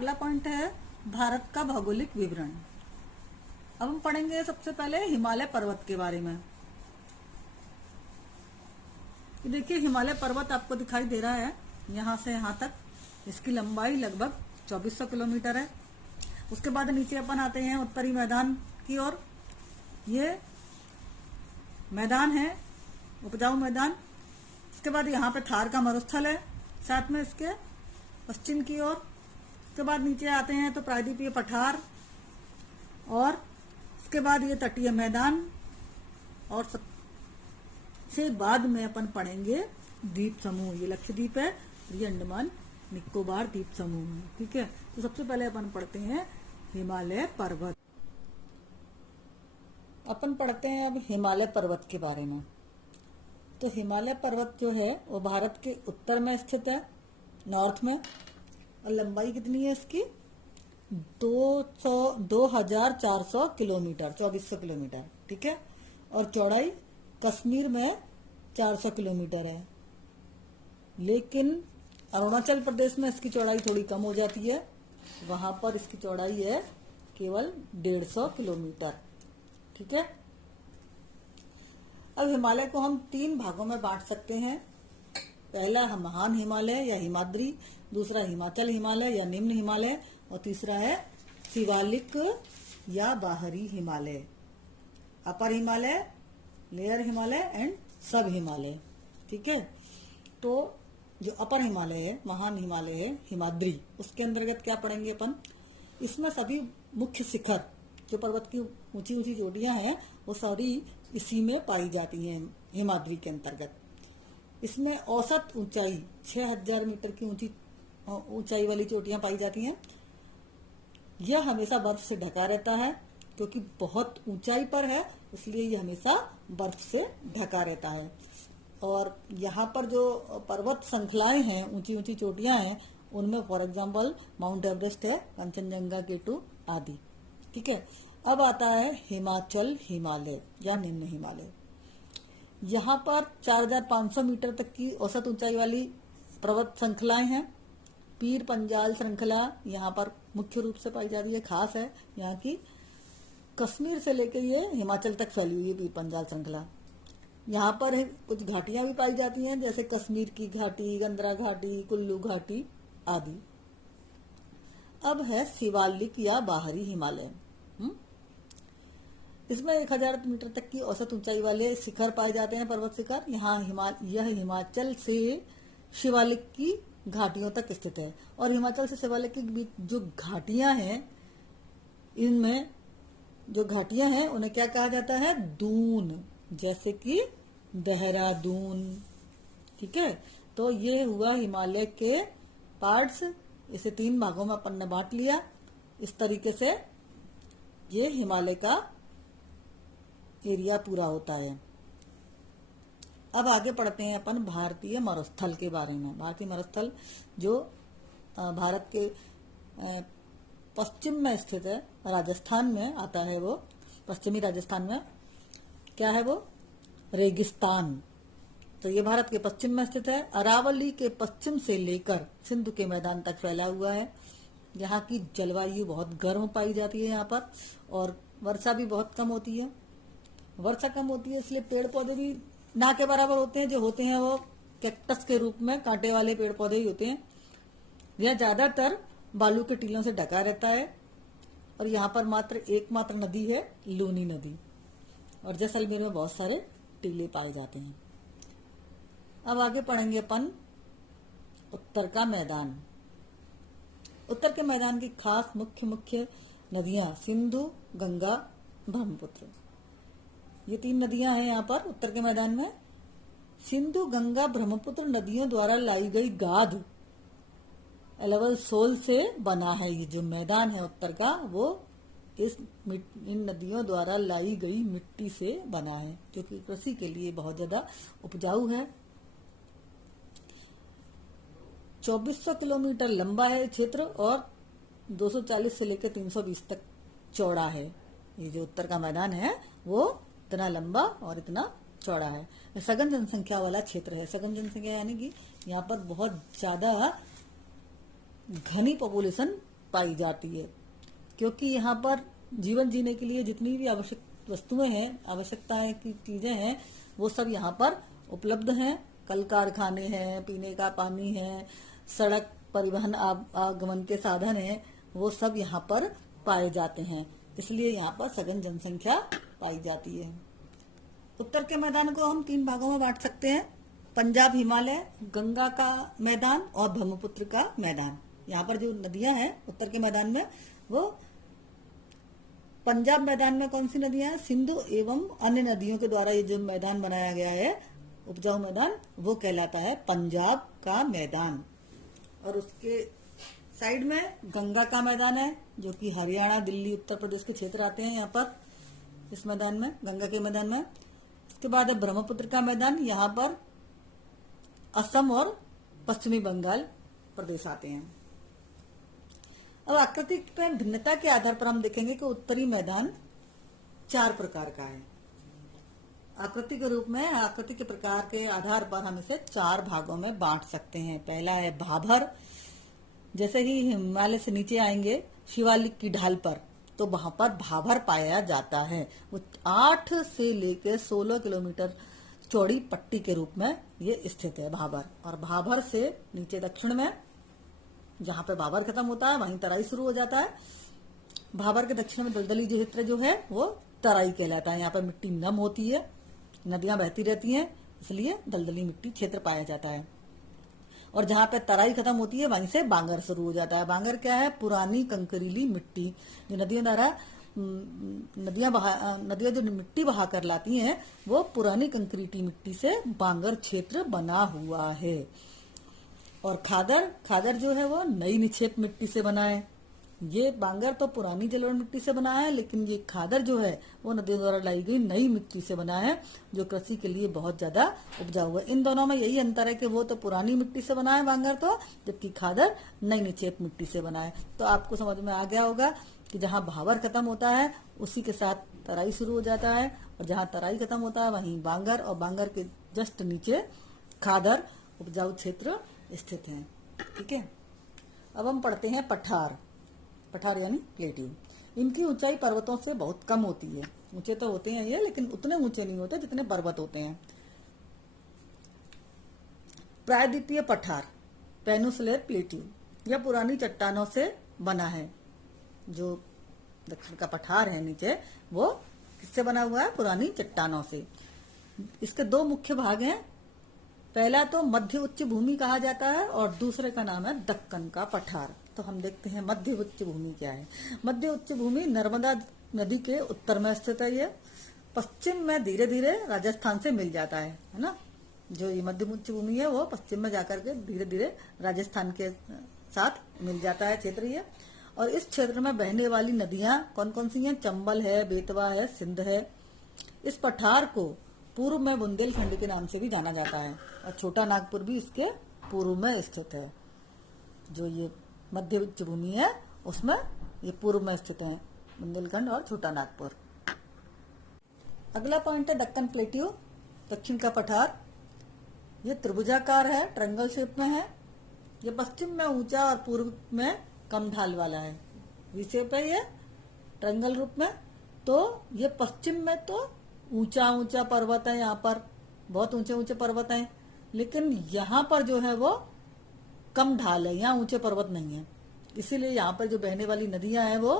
अगला पॉइंट है भारत का भौगोलिक विवरण। अब हम पढ़ेंगे सबसे पहले हिमालय पर्वत के बारे में। देखिए हिमालय पर्वत आपको दिखाई दे रहा है, यहाँ से यहाँ तक इसकी लंबाई लगभग 2400 किलोमीटर है। उसके बाद नीचे अपन आते हैं उत्तरी मैदान की ओर। ये मैदान है, उपजाऊ मैदान। इसके बाद यहाँ पे थार का मरुस्थल है, साथ में इसके पश्चिम की ओर। उसके बाद नीचे आते हैं तो प्रायद्वीपीय पठार, और इसके बाद ये तटीय मैदान, और सबसे बाद में अपन पढ़ेंगे द्वीप समूह। ये लक्षद्वीप है, ये अंडमान निकोबार द्वीप समूह है। ठीक है, तो सबसे पहले अपन पढ़ते हैं हिमालय पर्वत। अपन पढ़ते हैं अब हिमालय पर्वत के बारे में। तो हिमालय पर्वत जो है वो भारत के उत्तर में स्थित है, नॉर्थ में। और लंबाई कितनी है इसकी? 2400 किलोमीटर, 2400 किलोमीटर। ठीक है, और चौड़ाई कश्मीर में 400 किलोमीटर है, लेकिन अरुणाचल प्रदेश में इसकी चौड़ाई थोड़ी कम हो जाती है। वहां पर इसकी चौड़ाई है केवल 150 किलोमीटर। ठीक है, अब हिमालय को हम 3 भागों में बांट सकते हैं। पहला महान हिमालय या हिमाद्री, दूसरा हिमाचल हिमालय या निम्न हिमालय, और तीसरा है शिवालिक या बाहरी हिमालय। अपर हिमालय, लेयर हिमालय एंड सब हिमालय। ठीक है, तो जो अपर हिमालय है, महान हिमालय है, हिमाद्री, उसके अंतर्गत क्या पढ़ेंगे अपन? इसमें सभी मुख्य शिखर, जो पर्वत की ऊंची ऊंची चोटियां हैं, वो सारी इसी में पाई जाती हैं हिमाद्री के अंतर्गत। इसमें औसत ऊंचाई 6000 मीटर की ऊंचाई वाली चोटियां पाई जाती हैं। यह हमेशा बर्फ से ढका रहता है, क्योंकि बहुत ऊंचाई पर है, इसलिए यह हमेशा बर्फ से ढका रहता है। और यहाँ पर जो पर्वत श्रृंखलाएं हैं, ऊंची ऊंची चोटियां हैं, उनमें फॉर एग्जाम्पल माउंट एवरेस्ट है, कंचनजंगा, केटू आदि। ठीक है, अब आता है हिमाचल हिमालय या निम्न हिमालय। यहाँ पर 4500 मीटर तक की औसत ऊंचाई वाली पर्वत श्रृंखलाएं हैं। पीर पंजाल श्रृंखला यहाँ पर मुख्य रूप से पाई जाती है, खास है यहाँ की। कश्मीर से लेकर ये हिमाचल तक फैली हुई है पीर पंजाल श्रृंखला। यहाँ पर कुछ घाटियां भी पाई जाती हैं, जैसे कश्मीर की घाटी, गंदरा घाटी, कुल्लू घाटी आदि। अब है शिवालिक या बाहरी हिमालय। इसमें 1000 मीटर तक की औसत ऊंचाई वाले शिखर पाए जाते हैं, पर्वत शिखर। यह हिमाचल से शिवालिक की घाटियों तक स्थित है। और हिमाचल से शिवालिक के बीच जो घाटियां हैं, इनमें जो घाटियां हैं उन्हें क्या कहा जाता है? दून, जैसे कि देहरादून। ठीक है, तो ये हुआ हिमालय के पार्ट्स। इसे 3 भागों में अपन ने बांट लिया। इस तरीके से ये हिमालय का एरिया पूरा होता है। अब आगे पढ़ते हैं अपन भारतीय मरुस्थल के बारे में। भारतीय मरुस्थल जो भारत के पश्चिम में स्थित है, राजस्थान में आता है, वो पश्चिमी राजस्थान में क्या है? वो रेगिस्तान। तो ये भारत के पश्चिम में स्थित है। अरावली के पश्चिम से लेकर सिंधु के मैदान तक फैला हुआ है। यहाँ की जलवायु बहुत गर्म पाई जाती है यहाँ पर, और वर्षा भी बहुत कम होती है। वर्षा कम होती है इसलिए पेड़ पौधे भी ना के बराबर होते हैं। जो होते हैं वो कैक्टस के रूप में कांटे वाले पेड़ पौधे ही होते हैं। यह ज्यादातर बालू के टीलों से ढका रहता है। और यहाँ पर एकमात्र नदी है लूनी नदी, और जैसलमेर में बहुत सारे टीले पाए जाते हैं। अब आगे पढ़ेंगे अपन उत्तर का मैदान। उत्तर के मैदान की खास मुख्य नदियां सिंधु, गंगा, ब्रह्मपुत्र। ये 3 नदियां हैं यहाँ पर उत्तर के मैदान में। सिंधु, गंगा, ब्रह्मपुत्र नदियों द्वारा लाई गई गाद, एलेवल सोल से बना है। ये जो मैदान है उत्तर का, वो इन नदियों द्वारा लाई गई मिट्टी से बना है, जो कि कृषि के लिए बहुत ज्यादा उपजाऊ है। 2400 किलोमीटर लंबा है क्षेत्र, और 240 से लेकर 320 तक चौड़ा है। ये जो उत्तर का मैदान है वो इतना लंबा और इतना चौड़ा है। सघन जनसंख्या वाला क्षेत्र है। सघन जनसंख्या यानी कि यहाँ पर बहुत ज्यादा घनी पॉपुलेशन पाई जाती है, क्योंकि यहाँ पर जीवन जीने के लिए जितनी भी आवश्यक वस्तुएं हैं, आवश्यकताएं की चीजें हैं, वो सब यहाँ पर उपलब्ध हैं। कल कारखाने हैं, पीने का पानी है, सड़क परिवहन आगमन के साधन हैं, वो सब यहाँ पर पाए जाते हैं। इसलिए यहाँ पर सघन जनसंख्या पाई जाती है। उत्तर के मैदान को हम 3 भागों में बांट सकते हैं: पंजाब हिमालय, गंगा का मैदान और ब्रह्मपुत्र का मैदान। यहाँ पर जो नदियां हैं उत्तर के मैदान में, वो पंजाब मैदान में कौन सी नदियां हैं? सिंधु एवं अन्य नदियों के द्वारा ये जो मैदान बनाया गया है, उपजाऊ मैदान, वो कहलाता है पंजाब का मैदान। और उसके साइड में गंगा का मैदान है, जो कि हरियाणा, दिल्ली, उत्तर प्रदेश के क्षेत्र आते हैं यहाँ पर, इस मैदान में, गंगा के मैदान में। इसके बाद है ब्रह्मपुत्र का मैदान, यहाँ पर असम और पश्चिमी बंगाल प्रदेश आते हैं। अब आकृति में भिन्नता के आधार पर हम देखेंगे कि उत्तरी मैदान 4 प्रकार का है। आकृति के रूप में, आकृति के प्रकार के आधार पर हम इसे 4 भागों में बांट सकते हैं। पहला है भाभर। जैसे ही हिमालय से नीचे आएंगे शिवालिक की ढाल पर, तो वहां पर भाभर पाया जाता है। वो 8 से लेकर 16 किलोमीटर चौड़ी पट्टी के रूप में ये स्थित है भाभर। और भाभर से नीचे दक्षिण में, जहां पे भाभर खत्म होता है वहीं तराई शुरू हो जाता है। भाभर के दक्षिण में दलदली क्षेत्र जो है वो तराई कहलाता है। यहाँ पर मिट्टी नम होती है, नदियां बहती रहती हैं, इसलिए दलदली मिट्टी क्षेत्र पाया जाता है। और जहां पे तराई खत्म होती है वहीं से बांगर शुरू हो जाता है। बांगर क्या है? पुरानी कंकरीली मिट्टी, जो नदियों द्वारा नदियां जो मिट्टी बहा कर लाती हैं, वो पुरानी कंक्रीटी मिट्टी से बांगर क्षेत्र बना हुआ है। और खादर जो है वो नई निक्षेप मिट्टी से बना है। ये बांगर तो पुरानी जलोढ़ मिट्टी से बना है, लेकिन ये खादर जो है वो नदियों द्वारा लाई गई नई मिट्टी से बना है, जो कृषि के लिए बहुत ज्यादा उपजाऊ है। इन दोनों में यही अंतर है कि वो तो पुरानी मिट्टी से बना है बांगर तो, जबकि खादर नई निक्षेप मिट्टी से बना है। तो आपको समझ में आ गया होगा कि जहाँ भाभर खत्म होता है उसी के साथ तराई शुरू हो जाता है, और जहाँ तराई खत्म होता है वहीं बांगर, और बांगर के जस्ट नीचे खादर उपजाऊ क्षेत्र स्थित है। ठीक है, अब हम पढ़ते हैं पठार। पठार यानी प्लेट्यू। इनकी ऊंचाई पर्वतों से बहुत कम होती है। ऊंचे तो होते हैं ये, लेकिन उतने ऊंचे नहीं होते जितने पर्वत होते हैं। प्रायद्वीपीय पठार, पेनिनसुलर प्लेट्यू, यह पुरानी चट्टानों से बना है। जो दक्षिण का पठार है नीचे, वो किससे बना हुआ है? पुरानी चट्टानों से। इसके 2 मुख्य भाग हैं। पहला तो मध्य उच्च भूमि कहा जाता है, और दूसरे का नाम है दक्कन का पठार। तो हम देखते हैं मध्य उच्च भूमि क्या है। मध्य उच्च भूमि नर्मदा नदी के उत्तर में स्थित है। ये पश्चिम में धीरे धीरे राजस्थान से मिल जाता है ना। जो ये मध्य उच्च भूमि है वो पश्चिम में जाकर के धीरे धीरे राजस्थान के साथ मिल जाता है क्षेत्र ये। और इस क्षेत्र में बहने वाली नदियां कौन कौन सी हैं? चंबल है, बेतवा है, सिंध है। इस पठार को पूर्व में बुंदेलखंड के नाम से भी जाना जाता है, और छोटा नागपुर भी इसके पूर्व में स्थित है। जो ये मध्य उच्च भूमि है उसमें ये पूर्व में स्थित है, बुंदेलखंड और छोटा नागपुर। अगला पॉइंट है दक्कन प्लेट्यू, दक्षिण का पठार। ये त्रिभुजाकार है, ट्रायंगल शेप में है। ये पश्चिम में ऊंचा और पूर्व में कम ढाल वाला है। वी शेप है ये, ट्रायंगल रूप में। तो ये पश्चिम में तो ऊंचा ऊंचा पर्वत है, यहाँ पर बहुत ऊंचे ऊंचे पर्वत हैं, लेकिन यहाँ पर जो है वो कम ढाल है, यहाँ ऊंचे पर्वत नहीं है। इसीलिए यहाँ पर जो बहने वाली नदियां हैं वो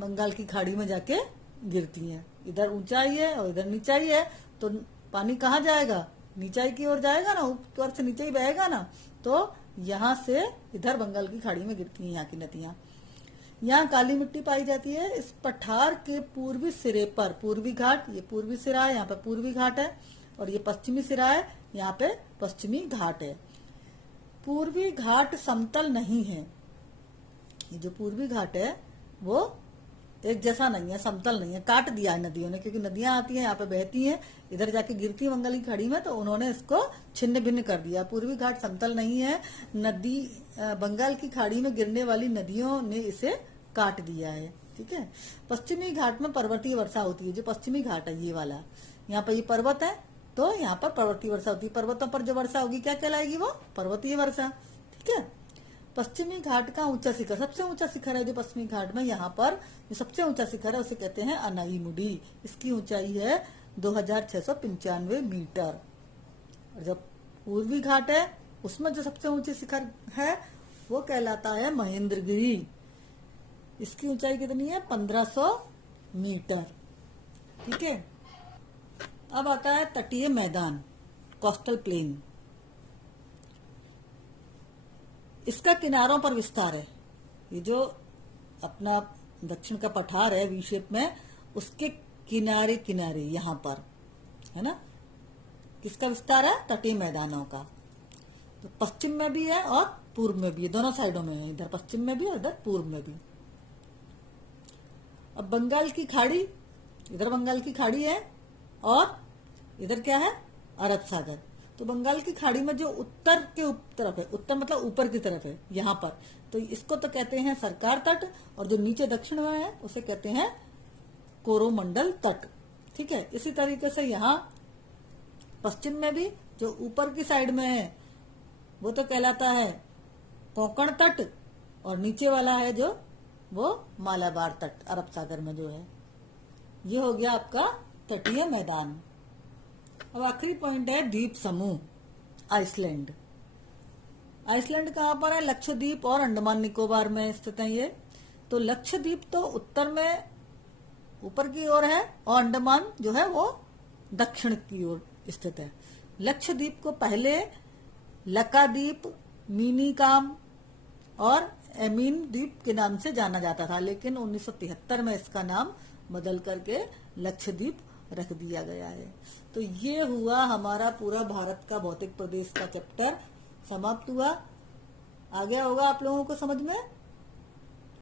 बंगाल की खाड़ी में जाके गिरती हैं। इधर ऊंचाई है और इधर नीचाई है, तो पानी कहाँ जाएगा? नीचाई की ओर जाएगा ना, ऊपर से नीचे ही बहेगा ना। तो यहाँ से इधर बंगाल की खाड़ी में गिरती हैं यहाँ की नदियां। यहाँ काली मिट्टी पाई जाती है। इस पठार के पूर्वी सिरे पर पूर्वी घाट, ये पूर्वी सिरा है, यहाँ पे पूर्वी घाट है, और ये पश्चिमी सिरा है, यहाँ पे पश्चिमी घाट है। पूर्वी घाट समतल नहीं है। ये जो पूर्वी घाट है वो एक जैसा नहीं है, समतल नहीं है, काट दिया है नदियों ने, क्योंकि नदियां आती हैं यहाँ पे बहती हैं, इधर जाके गिरती है बंगाल की खाड़ी में, तो उन्होंने इसको छिन्न भिन्न कर दिया। पूर्वी घाट समतल नहीं है, नदी बंगाल की खाड़ी में गिरने वाली नदियों ने इसे काट दिया है। ठीक है, पश्चिमी घाट में पर्वतीय वर्षा होती है। जो पश्चिमी घाट है ये वाला, यहाँ पर ये पर्वत है, तो यहाँ पर पर्वतीय वर्षा होती है। पर्वतों पर जो वर्षा होगी क्या कहलाएगी? वो पर्वतीय वर्षा। ठीक है, पश्चिमी घाट का ऊंचा शिखर, सबसे ऊंचा शिखर है जो पश्चिमी घाट में, यहाँ पर जो सबसे ऊंचा शिखर है उसे कहते हैं अनाईमुडी। इसकी ऊंचाई है 2695 मीटर। और जब पूर्वी घाट है उसमें जो सबसे ऊंची शिखर है वो कहलाता है महेंद्रगिरी। इसकी ऊंचाई कितनी है? 1500 मीटर। ठीक है। अब आता है तटीय मैदान, कोस्टल प्लेन। इसका किनारों पर विस्तार है। ये जो अपना दक्षिण का पठार है वी शेप में, उसके किनारे किनारे यहाँ पर है ना, किसका विस्तार है? तटीय मैदानों का। तो पश्चिम में भी है और पूर्व में भी है, दोनों साइडों में है, इधर पश्चिम में भी और इधर पूर्व में भी। अब बंगाल की खाड़ी, इधर बंगाल की खाड़ी है और इधर क्या है? अरब सागर। तो बंगाल की खाड़ी में जो उत्तर के तरफ है, उत्तर मतलब ऊपर की तरफ है यहाँ पर, तो इसको तो कहते हैं सरकार तट, और जो नीचे दक्षिण में है उसे कहते हैं कोरोमंडल तट। ठीक है। इसी तरीके से यहाँ पश्चिम में भी जो ऊपर की साइड में है वो तो कहलाता है कोंकण तट, और नीचे वाला है जो वो मालाबार तट, अरब सागर में जो है। ये हो गया आपका तटीय मैदान। अब आखिरी पॉइंट है द्वीप समूह, आइसलैंड। आइसलैंड कहाँ पर है? लक्षद्वीप और अंडमान निकोबार में स्थित है ये। तो लक्षद्वीप तो उत्तर में ऊपर की ओर है और अंडमान जो है वो दक्षिण की ओर स्थित है। लक्षद्वीप को पहले लकाद्वीप, मिनीकॉम और एमीन द्वीप के नाम से जाना जाता था, लेकिन 1973 में इसका नाम बदल करके लक्षद्वीप रख दिया गया है। तो ये हुआ हमारा पूरा भारत का भौतिक प्रदेश का चैप्टर समाप्त हुआ। आ गया होगा आप लोगों को समझ में।